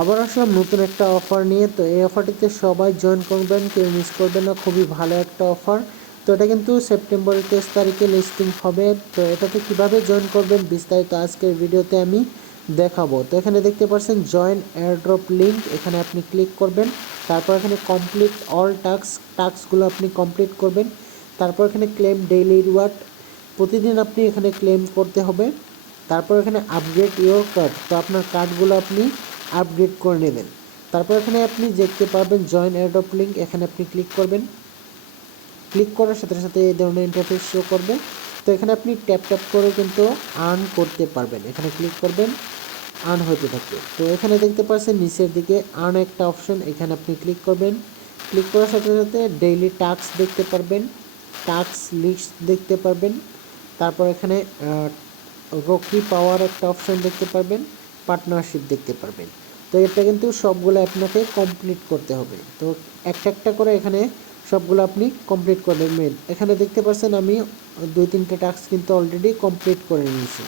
আবার আসলাম নতুন একটা অফার নিয়ে। তো এই অফারটিতে সবাই জয়েন করবেন, কেউ মিস করবেন না, খুবই ভালো একটা অফার। তো এটা কিন্তু সেপ্টেম্বরের 23 তারিখে লিস্টিং হবে। তো এটাতে কিভাবে জয়েন করবেন বিস্তারিত আজকের ভিডিওতে আমি দেখাবো। তো এখানে দেখতে পাচ্ছেন জয়েন এয়ারড্রপ লিঙ্ক, এখানে আপনি ক্লিক করবেন। তারপর এখানে কমপ্লিট অল টাস্কগুলো আপনি কমপ্লিট করবেন। তারপর এখানে ক্লেম ডেইলি রিওয়ার্ড, প্রতিদিন আপনি এখানে ক্লেম করতে হবে। তারপর এখানে আপগ্রেড ইওর কার্ড, তো আপনার কার্ডগুলো আপনি আপগ্রেড করে নেবেন। তারপর এখানে আপনি দেখতে পাবেন জয়েন এয়ারড্রপ লিঙ্ক, এখানে আপনি ক্লিক করবেন। ক্লিক করার সাথে সাথে এই ধরনের ইন্টারফেস শো করবে। তো এখানে আপনি ট্যাপ ট্যাপ করে কিন্তু আর্ন করতে পারবেন, এখানে ক্লিক করবেন, আর্ন হতে থাকবে। তো এখানে দেখতে পাচ্ছেন নিচের দিকে আর্ন একটা অপশন, এখানে আপনি ক্লিক করবেন। ক্লিক করার সাথে সাথে ডেইলি টাস্ক দেখতে পারবেন, টাস্ক লিস্ট দেখতে পারবেন। তারপর এখানে রকি পাওয়ার একটা অপশন দেখতে পারবেন, পার্টনারশিপ দেখতে পারবেন। তো এটা কিন্তু সবগুলো আপনাকে কমপ্লিট করতে হবে। তো একটা একটা করে এখানে সবগুলো আপনি কমপ্লিট করে নেবেন। এখানে দেখতে পাচ্ছেন আমি 2-3টে টাস্ক কিন্তু অলরেডি কমপ্লিট করে নিয়েছি।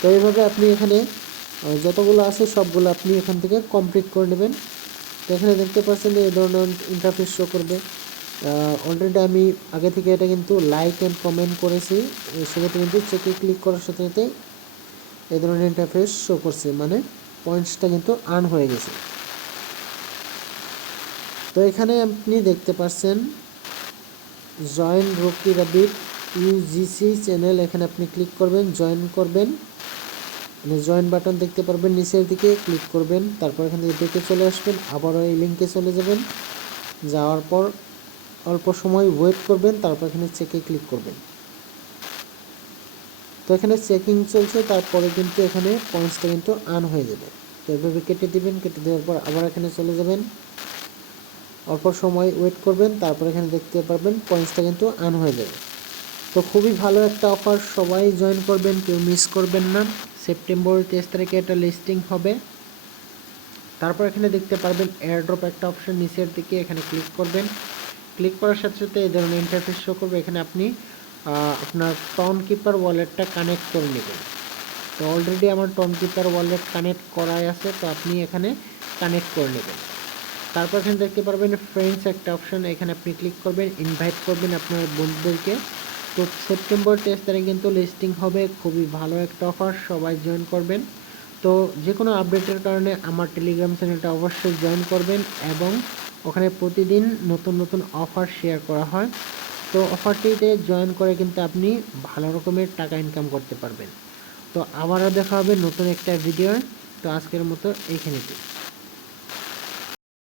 তো এইভাবে আপনি এখানে যতগুলো আছে সবগুলো আপনি এখান থেকে কমপ্লিট করে নেবেন। তো এখানে দেখতে পাচ্ছেন এই ধরনের ইন্টারফেস শো করবে। অলরেডি আমি আগে থেকে এটা কিন্তু লাইক অ্যান্ড কমেন্ট করেছি, সেক্ষেত্রে কিন্তু চেকে ক্লিক করার সাথে সাথে এই ধরনের ইন্টারফেস শো করছে, মানে পয়েন্টসটা কিন্তু আর্ন হয়ে গেছে। তো এখানে আপনি দেখতে পাচ্ছেন join Rocky rabbit UGC channel, এখানে আপনি ক্লিক করবেন, জয়েন করবেন। মানে জয়েন বাটন দেখতে পারবেন নিচের দিকে, ক্লিক করবেন। তারপর এখান থেকে দেখে চলে আসবেন, আবারও এই লিঙ্কে চলে যাবেন। যাওয়ার পর অল্প সময় ওয়েট করবেন, তারপর এখানে চেকে ক্লিক করবেন। তো এখানে চেকিং চলছে, তারপরে কিন্তু এখানে পয়েন্টসটা কিন্তু আর্ন হয়ে যাবে। তো এভাবে কেটে দিবেন, কেটে দেওয়ার পর আবার এখানে চলে যাবেন, অল্প সময় ওয়েট করবেন, তারপর এখানে দেখতে পারবেন পয়েন্টসটা কিন্তু আর্ন হয়ে যাবে। তো খুবই ভালো একটা অফার, সবাই জয়েন করবেন, কেউ মিস করবেন না। সেপ্টেম্বর 23 তারিখে এটা লিস্টিং হবে। তারপর এখানে দেখতে পারবেন এয়ারড্রপ একটা অপশন নিচের দিকে, এখানে ক্লিক করবেন। ক্লিক করার সাথে সাথে এই ধরনের ইন্টারফেস শো করবে। এখানে আপনি আপনার টন কিপার ওয়ালেটটা কানেক্ট করে নেবেন। তো অলরেডি আমার টন কিপার ওয়ালেট কানেক্ট করাই আছে, তো আপনি এখানে কানেক্ট করে নেবেন। তারপর এখানে দেখতে পারবেন ফ্রেন্ডস একটা অপশন, এখানে আপনি ক্লিক করবেন, ইনভাইট করবেন আপনার বন্ধুদেরকে। তো সেপ্টেম্বর 23 তারিখ কিন্তু লিস্টিং হবে, খুবই ভালো একটা অফার, সবাই জয়েন করবেন। তো যে কোনো আপডেটের কারণে আমার টেলিগ্রাম চ্যানেলটা অবশ্যই জয়েন করবেন, এবং ওখানে প্রতিদিন নতুন নতুন অফার শেয়ার করা হয়। তো অফারটিতে জয়েন করে কিন্তু আপনি ভালো রকমের টাকা ইনকাম করতে পারবেন। তো আবারও দেখা হবে নতুন একটা ভিডিও। তো আজকের মতো এইখানেই।